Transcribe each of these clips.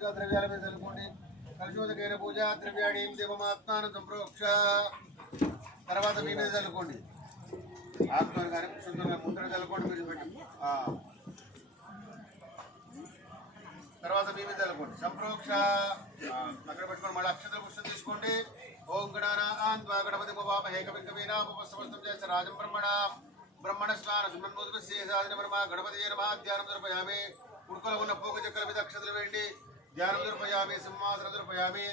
పూజా ద్రవ్యాల మీద చల్లుకోండి పరిశోధకైన పూజా ద్రవ్యాడి దేవమాత్మానం సంప్రోక్ష తర్వాత మీ మీద చల్లుకోండి ఆత్మ కానీ శుద్ధంగా ముద్ర చల్లుకోండి మీరు పెట్టి. తర్వాత మీ మీద చల్లుకోండి సంప్రోక్ష. అక్కడ పెట్టుకొని మళ్ళీ అక్షతల పుష్పం తీసుకోండి. ఓం గణానా ఆన్వా గణపతి బాబా ఏకవింక చేస్తే రాజం బ్రహ్మణ. బ్రహ్మణ స్నాన సుబ్రహ్మోదక శేషాదిన బ్రహ్మ గణపతి నమ. ధ్యానం దొరపయామి ఉడుకలో ఉన్న పోక చెక్కల మీద అక్షతలు వేయండి. ధ్యానం దొరపయామి సింహాసనం దొరపయామి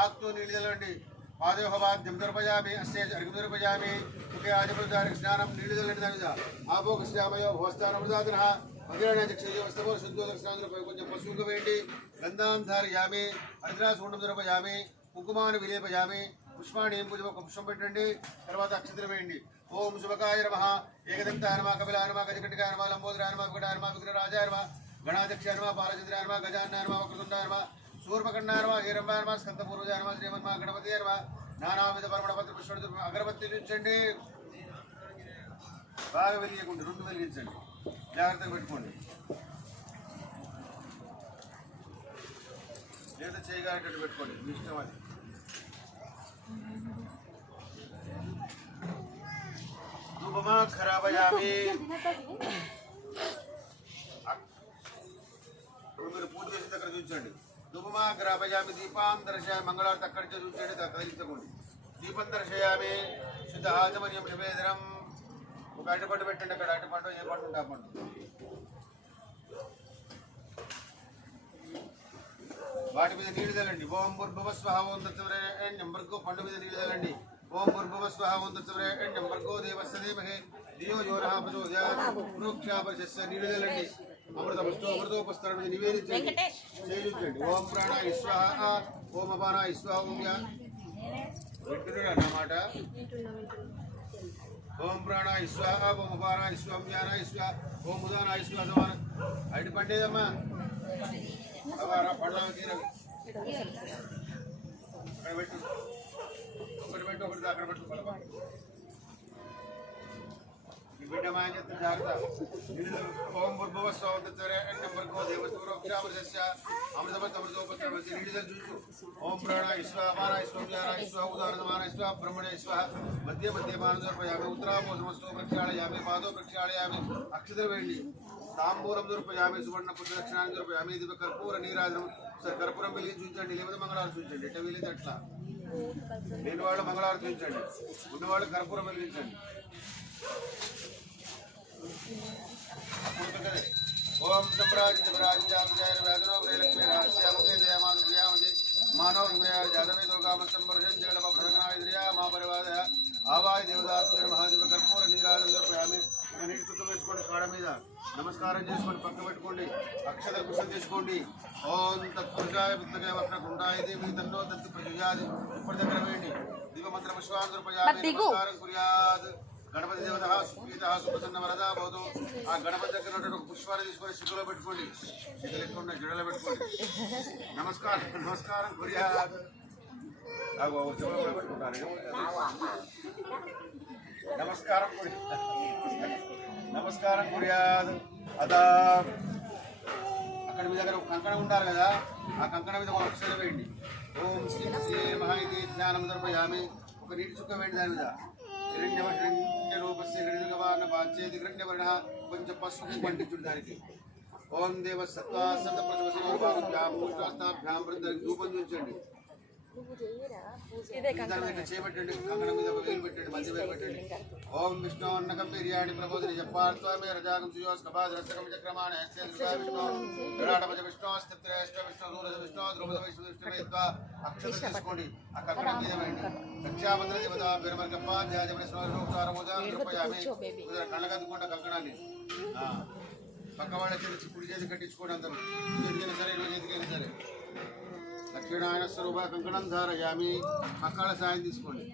ఆక్తూ నీళ్ళు తెలండి పాదయోహవాద్యం దొరపయామి అస్తే అర్ఘ్యం దొరపయామి ఒకే ఆదిపదానికి స్నానం నీళ్ళు తెల్లండి దాని మీద. ఆపోక శ్యామయో భవస్థానం ఉదాదన అగ్రహణచక్షయోస్తమో కొంచెం పసుపుగా వేయండి. గంధాం ధారయామి హరిద్రాసూండం దొరపయామి కుంకుమాన్ని విలేపయామి పుష్పాన్ని ఏం పూజ ఒక పుష్పం పెట్టండి తర్వాత అక్షతలు వేయండి. ఓం శుభకాయ నమ. ఏకదంత నమ కపిల నమ గజకటికాయ నమ లంబోదరాయ నమ వికటాయ నమ విగ్రహరాజాయ నమ బాలచంద్రాయ నమ గజాన్నాయ నమ వక్రతుండాయ నమ శూర్పకండాయ నమ హీరంబాయ నమ స్కందపూర్వజాయ నమ శ్రీమన్మ గణపతి నమ నానావిధ పరమణపత్ర పుష్ప అగరబత్తి ఉంచండి బాగా వెలిగించండి రెండు వెలిగించండి. జాగ్రత్తగా పెట్టుకోండి. లేదా చేయగలిగేటట్టు పెట్టుకోండి మీ ఇష్టం అది. ధూపమా ఖరాబయామి ఇప్పుడు మీరు పూజ చేసిన దగ్గర చూపించండి ధూపమా ఖరాబయామి దీపాం దర్శయామి మంగళారతి అక్కడి నుంచి చూపించండి కదిలించకండి. దీపం దర్శయామి శుద్ధ ఆచమర్యం నివేదనం. ఒక అడ్డుపండు పెట్టండి అక్కడ. అడ్డుపండు ఏ పండు ఉంటే ఆ పండు. వాటి మీద నీళ్ళు తల్లండి ఓం భూర్భువ స్వహ ఓం దత్తవరేణ్యం భర్గో పండు మీద నీళ్ళు తల్లండి ఓం భూర్భువ స్వహ ఓం దత్తవరేణ్యం భర్గో దేవస్య ధీమహి. ధియో యో నః ప్రచోదయాత్. వృక్షాపరిశస్య నీళ్ళు తల్లండి అమృతోపస్తరం మీద నివేదించండి. చేయించండి. ఓం ప్రాణాయ స్వాహ ఓం అపానాయ స్వాహ ఓం యా. వింటున్నాడు అన్నమాట ఓం ప్రాణాయ స్వాహ ఓం అపానాయ స్వాహ ఓం యానాయ స్వాహ ఓం ఉదానాయ స్వాహ సమాన. అటు పండేదమ్మా? పళ్ళ తీరవి అక్కడ పెట్టు. ఒకటి పెట్టు ఒకటి అక్కడ పెట్టు పలవ ఈ బిడ్డ మాయ చెప్తే ఓం భూర్భువ స్వరే నెంబర్ ఉదాహరణ విశ్వ బ్రహ్మణ మధ్య మధ్య మానసర్పయామి ఉత్తరాపో సమస్తో ప్రక్షాళయామి దొరపయామి సువర్ణ పుత్ర దొరపయామి ఇది కర్పూర నీరాజనం. సరే కర్పూరం వెలిగి చూపించండి లేకపోతే మంగళవారం చూపించండి. ఎట్లా వీలైతే అట్లా. లేని వాళ్ళు మంగళవారం చూపించండి. ఉన్నవాళ్ళు కర్పూరం వెలిగించండి అప్పుడు ఓం సమ్రాజ్ శివరాజ్ జామజాయ వేదనో ప్రియలక్ష్మి రహస్యామకే దయామాను ప్రియామతి మానవ విమయ జాతవే దుర్గామ సంబర్షం జగదమ భరగనాయ ద్రియా మా పరివాద ఆవాయ దేవదాత్మ మహాదేవ కర్పూర నీరాజంలో ప్రయామి ఒక నీటి చుక్క వేసుకోండి కాడ మీద నమస్కారం చేసుకొని పక్క పెట్టుకోండి అక్షర కుషం చేసుకోండి ఓం తత్పురుషాయ పుత్రకాయ వక్ర గుండాయ దేవి తన్నో తత్తు ప్రజయాది ఇప్పుడు దగ్గర వేయండి దివమంత్ర పుష్పాంధ్రపయామి నమస్కారం కుర్యాద్ గణపతి దేవత సుప్రీత సుప్రసన్న వరదా భవతు. ఆ గణపతి దగ్గర ఉన్నటువంటి ఒక పుష్పాలు తీసుకొని శిఖలో పెట్టుకోండి. శిఖలు ఎక్కువ ఉన్నాయి జడలో పెట్టుకోండి. నమస్కారం నమస్కారం కుర్యాద్ నమస్కారం నమస్కారం కురియాదు అదా. అక్కడ మీ దగ్గర ఒక కంకణం ఉండాలి కదా. ఆ కంకణం మీద ఒక అక్షరం వేయండి. ఓం శ్రీ శ్రీ మహాయితి ధ్యానం దర్పయామి ఒక నీటి చుక్క వేయండి దాని మీద. హిరణ్యవ హిరణ్య హిరణ్యగవాన పాంచేది కొంచెం పసుపు పండించడానికి ఓం దేవ సత్వా సత ప్రచోదయాభ్యాం పుష్టాస్తాభ్యాం బృందానికి దాని మీద చేపట్టండి కంకణం మీద ఒక వేలు పెట్టండి మధ్య వేలు పెట్టండి. ఓం విష్ణు అన్నకం బిర్యాణి ప్రబోధిని జపార్త్వామే రజాగం సుయోస్ కపాద రసకం చక్రమాణ విష్ణు విరాటపజ విష్ణు స్థిత్రేష్ట విష్ణు సూరజ విష్ణు ద్రుపద విష్ణు విష్ణు వేద్వా. అక్షత తీసుకోండి ఆ కంకణం మీద వేయండి రక్షాభద్ర దేవత బిరమర్గప్ప కంకణాన్ని. పక్క వాళ్ళకి తెచ్చి కుడి చేతి కట్టించుకోండి అందరూ. చేతికైనా సరే ఇరవై చేతికైనా సరే. లక్ష్మీనారాయణ స్వరూప కంకణం ధారయామి. పక్కాల సాయం తీసుకోండి.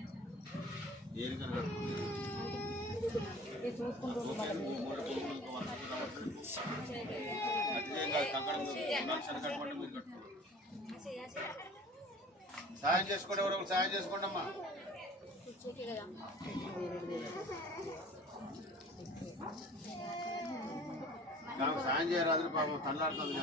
సాయం చేసుకోండి ఎవరో? సాయం చేసుకోండి అమ్మా. నాకు సాయం చేయరాదని పాపం తల్లాడుతుంది